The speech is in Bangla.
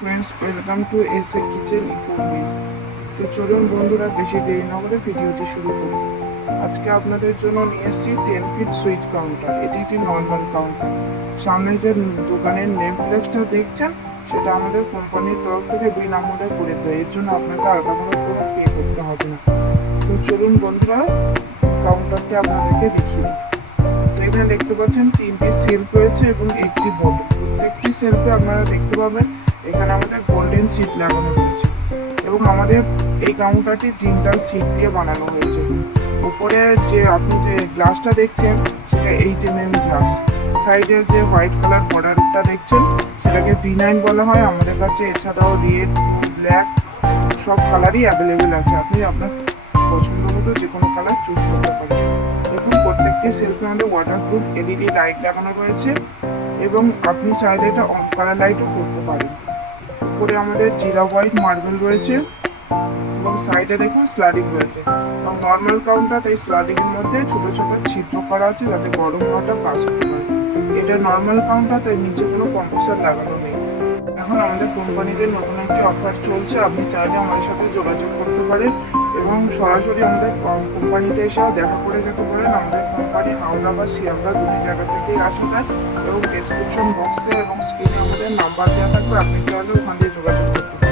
Friends, welcome to SA kitchen equipment. তো চলুন বন্ধুরা, বেশি দেরি না করে ভিডিওটি শুরু করি। আজকে আপনাদের জন্য নিয়ে এসেছি 10 ফিট সুইট কাউন্টার। এটি একটি নর্মাল কাউন্টার। সামনে যে দোকানের নেম ফ্লেক্সটা দেখছেন, সেটা আমাদের কোম্পানির তরফ থেকে বিনামূল্যে করে দেয়। এর জন্য আপনাকে আলাদা করে কোনো পে করতে হবে না। তো চলুন বন্ধুরা, কাউন্টারটি আপনাদেরকে দেখিয়ে দিই। তো এখানে দেখতে পাচ্ছেন 3টি সেলফ রয়েছে এবং একটি বটল। প্রত্যেকটি সেলফে আপনারা দেখতে পাবেন এখানে আমাদের গোল্ডেন সিট লাগানো রয়েছে এবং আমাদের এই কাউন্টারটি জিন্দাল সিট দিয়ে বানানো হয়েছে। উপরে যে আপনি যে গ্লাসটা দেখছেন সেটা 8 mm গ্লাস। সাইডে যে হোয়াইট কালার বর্ডারটা দেখছেন সেটাকে V9 বলা হয়। আমাদের কাছে এছাড়াও রেড, ব্ল্যাক সব কালারই অ্যাভেলেবেল আছে। আপনি আপনার পছন্দ মতো যে কোনো কালার চুজ করতে পারেন। দেখুন, প্রত্যেকটি সেলফে আমাদের ওয়াটারপ্রুফ LED লাইট লাগানো রয়েছে এবং আপনি চাইলে এটা অন কালার লাইটও করতে পারেন। উপরে আমাদের জিরা হোয়াইট মার্বেল রয়েছে এবং সাইডে দেখুন স্লাইডিং রয়েছে। এবং নর্মাল কাউন্টার তাই স্লাইডিং এর মধ্যে ছোট ছোট ছিদ্র করা আছে যাতে গরম হাওয়াটা পাস করতে পারে। এটা নর্মাল কাউন্টার তাই নিচে কোনো কম্প্রেসার লাগানো নেই। এখন আমাদের কোম্পানিতে নতুন একটি অফার চলছে। আপনি চাইলে আমাদের সাথে যোগাযোগ করতে পারেন এবং সরাসরি আমাদের কোম্পানিতে এসেও দেখা করে যেতে পারেন। আমাদের কোম্পানি হাওড়া বা শিয়ালদা দুটি জায়গা থেকেই আসা যায় এবং ডেসক্রিপশন বক্সে এবং স্ক্রিনে আমাদের নাম্বার দেওয়া থাকবে। আপনি চাইলে ওখান দিয়ে যোগাযোগ করতে পারেন।